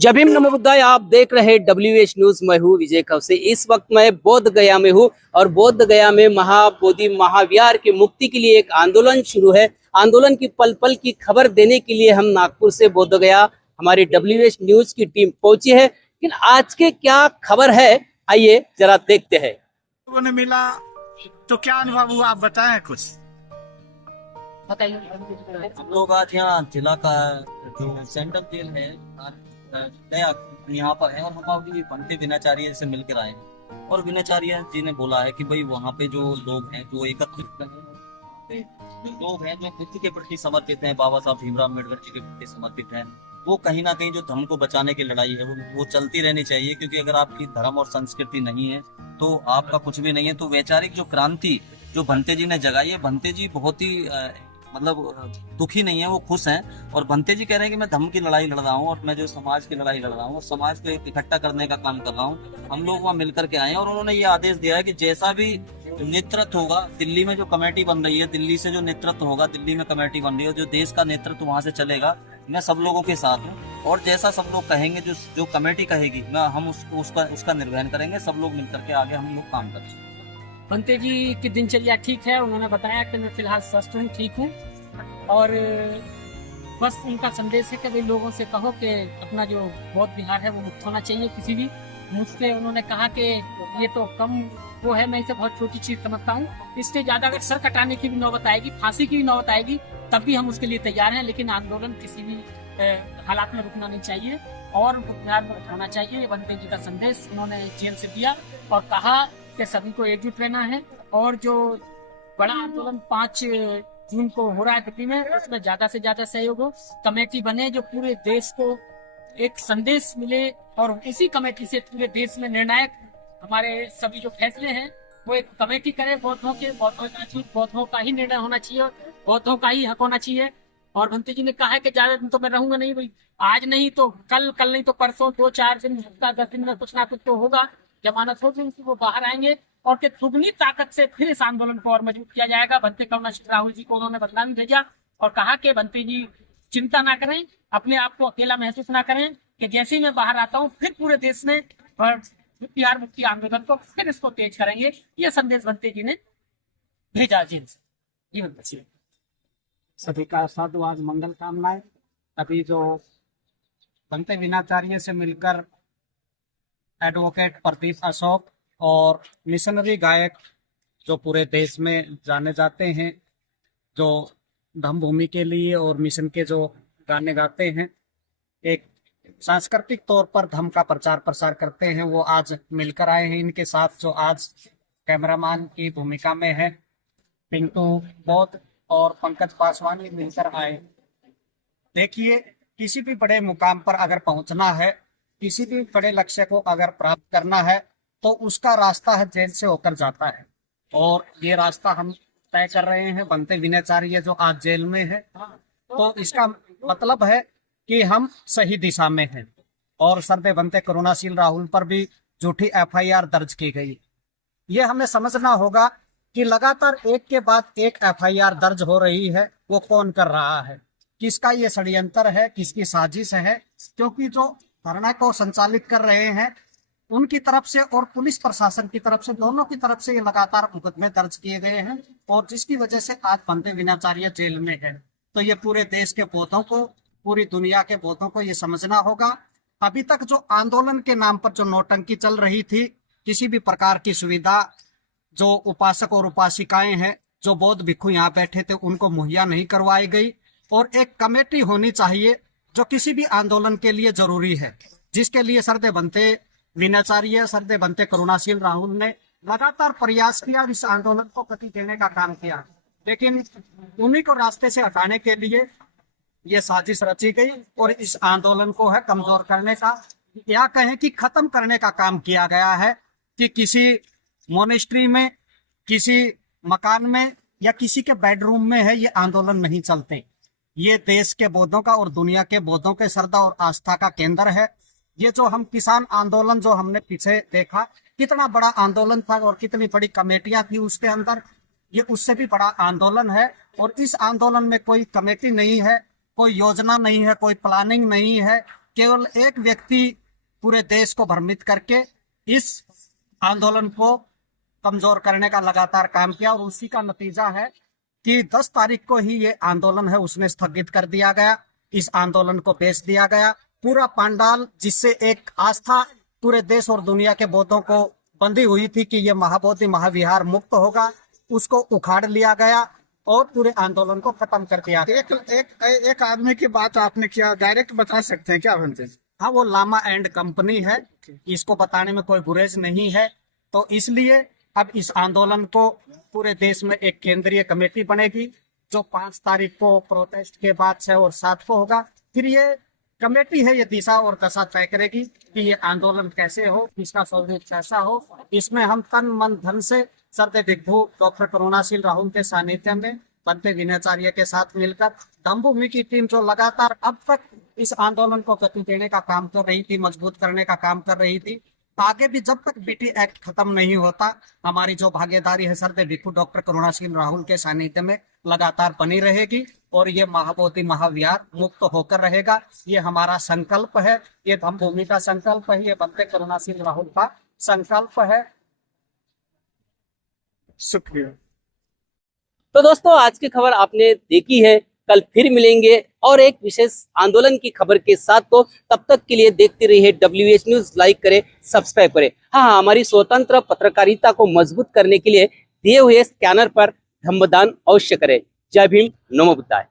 जय भीम नमो बुद्धाय। आप देख रहे WH न्यूज। मैं हूँ विजय कवसे। इस वक्त मैं बोध गया में हूँ और बोध गया में महाबोधि महाविहार की मुक्ति के लिए एक आंदोलन शुरू है। आंदोलन की पल पल की खबर देने के लिए हम नागपुर से बोध गया हमारी WH न्यूज की टीम पहुंची है। लेकिन आज के क्या खबर है, आइए जरा देखते हैं। लोगों ने मिला तो क्या अनुभव हुआ, आप बताएं कुछ। हम लोग आज यहाँ जिला का जो सेंट्रल जेल है नया यहाँ पर है, और हम अभी बंटी विनाचार्य से मिलकर आए हैं। और विनाचार्य जी ने बोला है कि भाई वहाँ पे जो लोग हैं जो एकत्रित हैं, जो लोग हैं जो कृषि के प्रति समर्पित हैं, बाबा साहब भीमराव अम्बेडकर जी के प्रति समर्पित हैं, वो कहीं ना कहीं जो धर्म को बचाने की लड़ाई है वो चलती रहनी चाहिए। क्योंकि अगर आपकी धर्म और संस्कृति नहीं है तो आपका कुछ भी नहीं है। तो वैचारिक जो क्रांति जो भंते जी ने जगाई है, भंते जी बहुत ही दुखी नहीं है, वो खुश हैं। और भंते जी कह रहे हैं कि मैं धर्म की लड़ाई लड़ रहा हूँ और मैं जो समाज की लड़ाई लड़ रहा हूँ और समाज को इकट्ठा करने का काम कर रहा हूँ। हम लोग वहाँ मिलकर के आए हैं और उन्होंने ये आदेश दिया है कि जैसा भी नेतृत्व होगा, दिल्ली में जो कमेटी बन रही है, दिल्ली से जो नेतृत्व होगा, दिल्ली में कमेटी बन रही है, जो देश का नेतृत्व वहां से चलेगा, मैं सब लोगों के साथ हूँ। और जैसा सब लोग कहेंगे, जो जो कमेटी कहेगी, मैं हम उसका निर्वहन करेंगे। सब लोग मिलकर के आगे हम लोग काम करेंगे। पंते जी की दिनचर्या ठीक है। उन्होंने बताया कि मैं फिलहाल स्वस्थ हूँ, ठीक हूँ। और बस उनका संदेश है कि भाई लोगों से कहो कि अपना जो बौद्ध विहार है वो मुक्त होना चाहिए किसी भी। मुझसे उन्होंने कहा कि ये तो कम वो है, मैं इसे बहुत छोटी चीज समझता हूँ। इससे ज्यादा अगर सर कटाने की भी नौबत आएगी, फांसी की भी नौबत आएगी, तब भी हम उसके लिए तैयार हैं। लेकिन आंदोलन किसी भी हालात में रुकना नहीं चाहिए और विहार में उठाना चाहिए। ये बनते जी का संदेश उन्होंने जेल से दिया और कहा कि सभी को एकजुट रहना है। और जो बड़ा आंदोलन 5 जून को हो रहा है दिल्ली में, उसमें ज्यादा से ज्यादा सहयोग हो, कमेटी बने जो पूरे देश को एक संदेश मिले और इसी कमेटी से पूरे देश में निर्णायक हमारे सभी जो फैसले हैं वो एक कमेटी करे। बौद्धों का ही निर्णय होना चाहिए, बौद्धों का ही हक होना चाहिए। और भंते जी ने कहा है कि ज्यादा दिन तो मैं रहूंगा नहीं भाई, आज नहीं तो कल, कल नहीं तो परसों, 2-4 दिन, हफ्ता 10 दिन में कुछ ना कुछ तो होगा। जमानत होगी उनकी, वो बाहर आएंगे और कि दुगनी ताकत से फिर इस आंदोलन को और मजबूत किया जाएगा। भंते करुणानिधि राहुल जी को उन्होंने बदला भी भेजा और कहा कि भंते जी चिंता ना करें, अपने आप को अकेला महसूस ना करें, कि जैसे ही मैं बाहर आता हूँ फिर पूरे देश में बिहार मुक्ति आंदोलन को फिर इसको तेज करेंगे। ये संदेश भंते जी ने भेजा जेल से। ये बच्चे सभी का साधु आज मंगल कामनाएं। अभी जो बनते विनाचार्य से मिलकर एडवोकेट प्रदीप अशोक और मिशनरी गायक जो पूरे देश में जाने जाते हैं, जो धम्म भूमि के लिए और मिशन के जो गाने गाते हैं, एक सांस्कृतिक तौर पर धम्म का प्रचार प्रसार करते हैं, वो आज मिलकर आए हैं। इनके साथ जो आज कैमरामैन की भूमिका में है पिंटू बौद्ध और पंकज पासवान भी मिलकर आए। देखिए, किसी भी बड़े मुकाम पर अगर पहुंचना है, किसी भी बड़े लक्ष्य को अगर प्राप्त करना है, तो उसका रास्ता है जेल से होकर जाता है। और ये रास्ता हम तय कर रहे हैं। बनते विनाचार्य जो आज जेल में है, तो इसका मतलब है कि हम सही दिशा में हैं। और सरदे बनते करुणाशील राहुल पर भी झूठी FIR दर्ज की गई। ये हमें समझना होगा कि लगातार एक के बाद एक FIR दर्ज हो रही है, वो कौन कर रहा है, किसका ये षड्यंत्र है, किसकी साजिश है। क्योंकि जो धरना को संचालित कर रहे हैं उनकी तरफ से और पुलिस प्रशासन की तरफ से, दोनों की तरफ से ये लगातार मुकदमे दर्ज किए गए हैं, और जिसकी वजह से आज बनते विनाचार्य जेल में है। तो ये पूरे देश के बौद्धों को, पूरी दुनिया के बौद्धों को ये समझना होगा। अभी तक जो आंदोलन के नाम पर जो नौटंकी चल रही थी, किसी भी प्रकार की सुविधा जो उपासक और उपासिकाएं हैं, जो बौद्ध भिक्षु यहाँ बैठे थे, उनको मुहैया नहीं करवाई गई। और एक कमेटी होनी चाहिए जो किसी भी आंदोलन के लिए जरूरी है, जिसके लिए सरदे बनते विनाचार्य, सरदे बनते करुणाशील राहुल ने लगातार प्रयास किया और इस आंदोलन को गति देने का काम किया। लेकिन उन्हीं को रास्ते से हटाने के लिए ये साजिश रची गई और इस आंदोलन को है कमजोर करने का, या कहें कि खत्म करने का काम किया गया है। कि किसी मोनेस्ट्री में, किसी मकान में या किसी के बेडरूम में है, ये आंदोलन नहीं चलते। ये देश के बौद्धों का और दुनिया के बौद्धों के श्रद्धा और आस्था का केंद्र है। ये जो हम किसान आंदोलन जो हमने पीछे देखा, कितना बड़ा आंदोलन था और कितनी बड़ी कमेटियां थी उसके अंदर, ये उससे भी बड़ा आंदोलन है। और इस आंदोलन में कोई कमेटी नहीं है, कोई योजना नहीं है, कोई प्लानिंग नहीं है, केवल एक व्यक्ति पूरे देश को भ्रमित करके इस आंदोलन को कमजोर करने का लगातार काम किया, और उसी का नतीजा है कि 10 तारीख को ही ये आंदोलन है उसने स्थगित कर दिया गया। इस आंदोलन को बेच दिया गया। पूरा पांडाल जिससे एक आस्था पूरे देश और दुनिया के बौद्धों को बंधी हुई थी कि ये महाबोधि महाविहार मुक्त होगा, उसको उखाड़ लिया गया और पूरे आंदोलन को खत्म कर दिया। एक आदमी की बात आपने किया, डायरेक्ट बता सकते हैं क्या बनते हैं? हाँ, वो लामा एंड कंपनी है, इसको बताने में कोई गुरेज नहीं है। तो इसलिए अब इस आंदोलन को पूरे देश में एक केंद्रीय कमेटी बनेगी जो 5 तारीख को प्रोटेस्ट के बाद 6 और 7 को होगा। फिर ये कमेटी है, ये दिशा और दशा तय करेगी कि ये आंदोलन कैसे हो, इसका स्वरूप कैसा हो। इसमें हम तन मन धन से सर्दे दिग्भू डॉक्टर करुणाशील राहुल के सानिध्य में बनते विनयाचार्य के साथ मिलकर धम्मभूमि की टीम जो लगातार अब तक इस आंदोलन को गति देने का काम कर रही थी, मजबूत करने का काम कर रही थी, आगे भी जब तक बीटी एक्ट खत्म नहीं होता हमारी जो भागीदारी है सर्दे भिक्खु डॉक्टर करुणाशील राहुल के सानिध्य में लगातार बनी रहेगी और ये महाबोधि महाविहार मुक्त होकर रहेगा। ये हमारा संकल्प है, ये धम्मभूमि का संकल्प है, ये बनते करुणाशील राहुल का संकल्प है। शुक्रिया। तो दोस्तों, आज की खबर आपने देखी है। कल फिर मिलेंगे और एक विशेष आंदोलन की खबर के साथ। तो तब तक के लिए देखते रहिए WH न्यूज, लाइक करें, सब्सक्राइब करें। हाँ, हमारी स्वतंत्र पत्रकारिता को मजबूत करने के लिए दिए हुए स्कैनर पर धम्मदान अवश्य करें। जय भीम, नमो बुद्धाय।